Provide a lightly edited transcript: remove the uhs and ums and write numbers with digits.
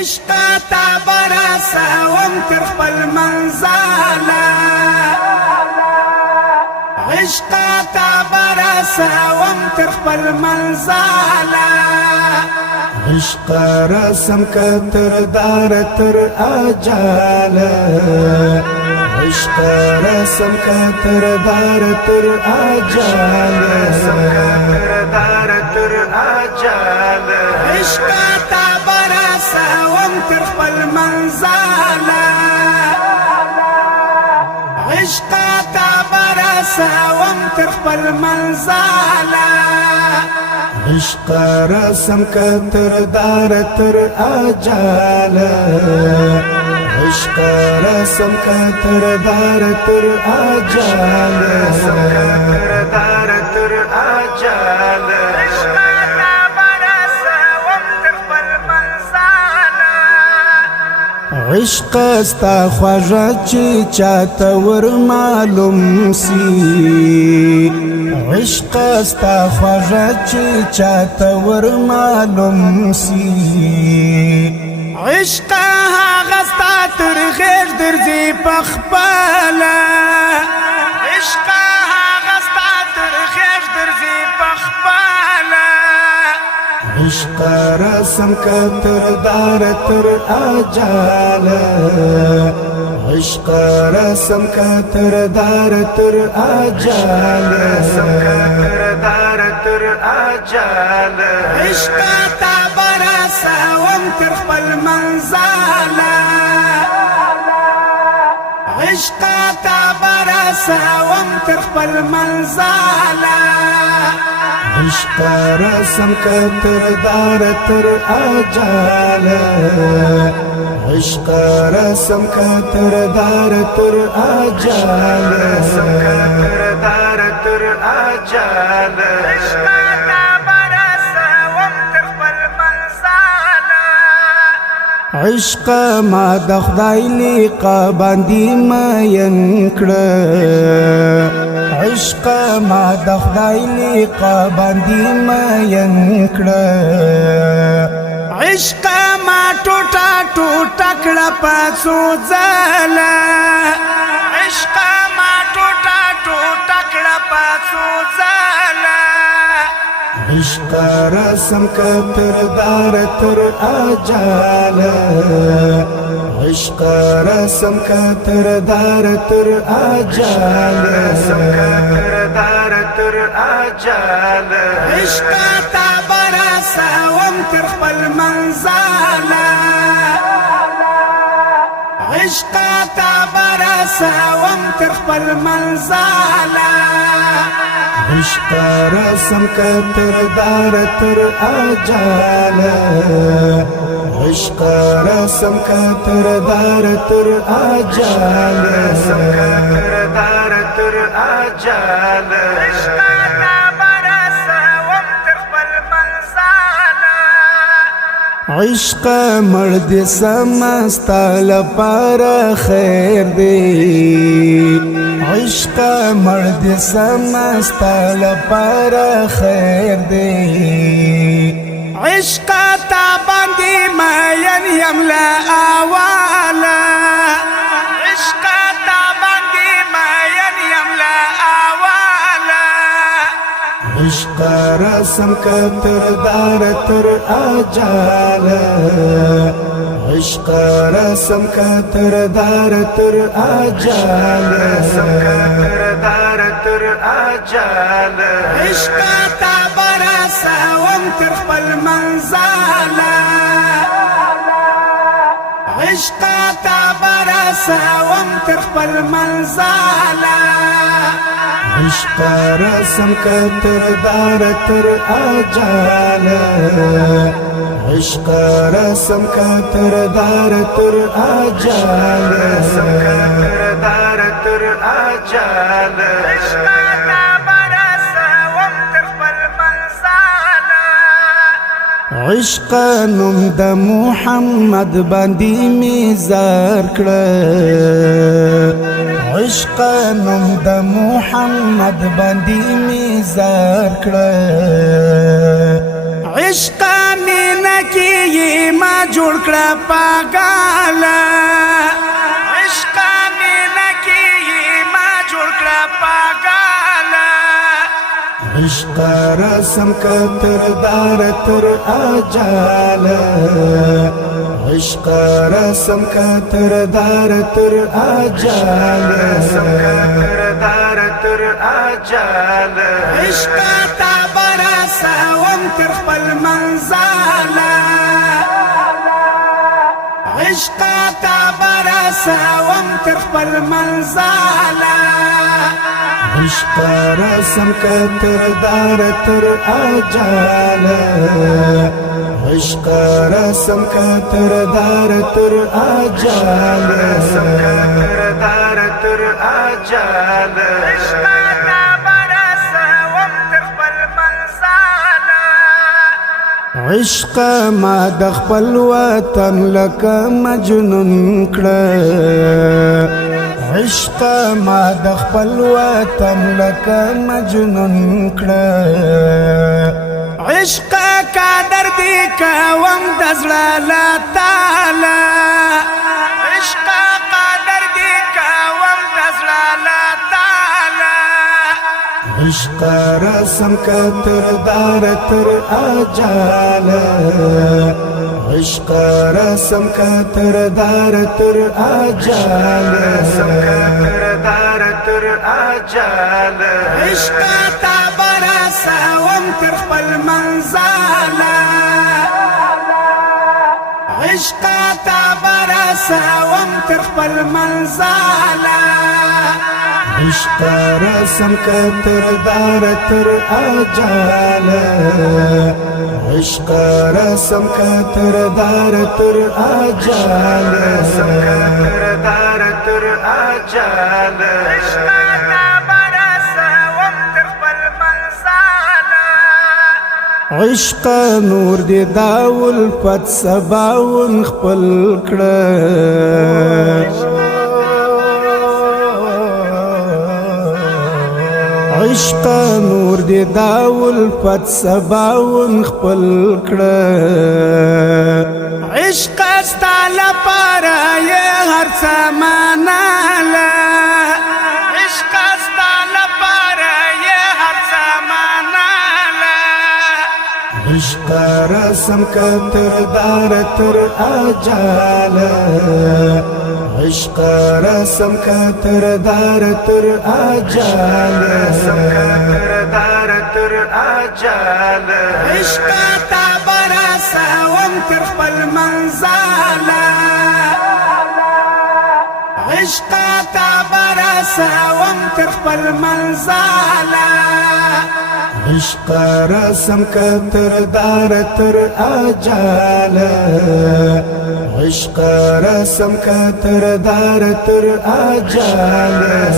عشق تا برسوم تر خپل منزله عشق تا برسوم تر خپل منزله عشق رسم کتر دار تر اجاله عشق رسم کتر دار تر اجاله عشق تا برسوم تر خپل منزله عشق تا برسوم تر خپل منزله عشق رسم کتر دار تر اجاله عشق رسم کتر دار تر اجاله عشق تا برسوم تر خپل منزله عشق ستا خوږه چې چاته ور معلوم سي عشق ستا خوږه چې چاته ور معلوم سي عشق هغه ستا تر غېږ درځي پخپله عشق هغه ستا تر غېږ درځي پخپله عشق رسم کتر دار تر اجاله عشق رسم کتر دار تر اجاله عشق تا برسوم تر خپل منزله عشق تا برسوم تر خپل منزله عشق رسم کتر دار تر اجاله عشق رسم کتر دار تر اجاله عشق تا برسوم تر خپل منزله عشق ما د خدای لیقه باندې مین کړه عشق ما د خدای لیقه باندې مین کړه عشق ما ټوټه ټوټه کړه په څو ځله عشق ما ټوټه ټوټه کړه په څو ځله عشق رسم کتر دار تر اجاله عشق رسم کتر دار تر اجاله عشق تا برسوم تر خپل منزله عشق تا برسوم تر خپل منزله عشق رسم کتر دار تر اجاله عشق رسم کتر دار تر اجاله عشق تا برسوم تر خپل منزله عشق مرد سمستا لپاره خیر دی عشق مرد سمستا لپاره خیر دی عشق تا باندې مین یم لا اواله عشق تا باندې مین یم لا اواله عشق رسم کتر دار تر اجاله عشق رسم کتر دار تر اجاله عشق تا برسوم تر خپل منزله عشق تا برسوم تر خپل منزله عشق رسم کتر دار تر اجاله عشق رسم کتر دار تر اجاله عشق تا برسوم تر خپل منزله عشق نوم د محمد باندې میزار کړه عشق نوم د محمد باندې میزار کړه عشق مینا کی ما جوړ کړه پاګاله عشق مینا کی ما جوړ کړه پاګاله عشق رسم کتر دار تر اجاله عشق رسم کتر دار تر اجاله عشق تا براسا وم تر خپل منزاله عشق تا براسا وم تر خپل منزاله عشق رسم کتر دار تر اجاله عشق رسم کتر دار تر اجاله عشق تا براسا وم تر خپل منزاله عشق ما د خپل وطن لکه مجنون کړه عشق ما د خپل وطن لکه مجنون کړه عشق کا دردی کوم د زړه لا تعالی عشق کا دردی کوم د زړه لا تعالی عشق رسم کتر دار تر اجاله عشق رسم کتر دار تر اجاله عشق تا براسا وم تر خپل منزاله عشق تا براسا وم تر خپل منزاله عشق رسم کتر دار تر اجاله عشق رسم کتر دار تر اجاله عشق تا براسا وم تر خپل منزاله عشق نور دی داول پت سباون خپل کړه عشق نور دی داول پت سباون خپل کړه عشق ستا لپاره یې هر څه مناله عشق ستا لپاره یې هر څه مناله عشق رسم کتر دار تر اجاله عشق رسم کتر دار تر اجاله عشق تا براسا وم تر خپل منزاله عشق تا براسا وم تر خپل منزاله عشق رسم کتر دار تر اجاله عشق رسم کتر دار تر اجاله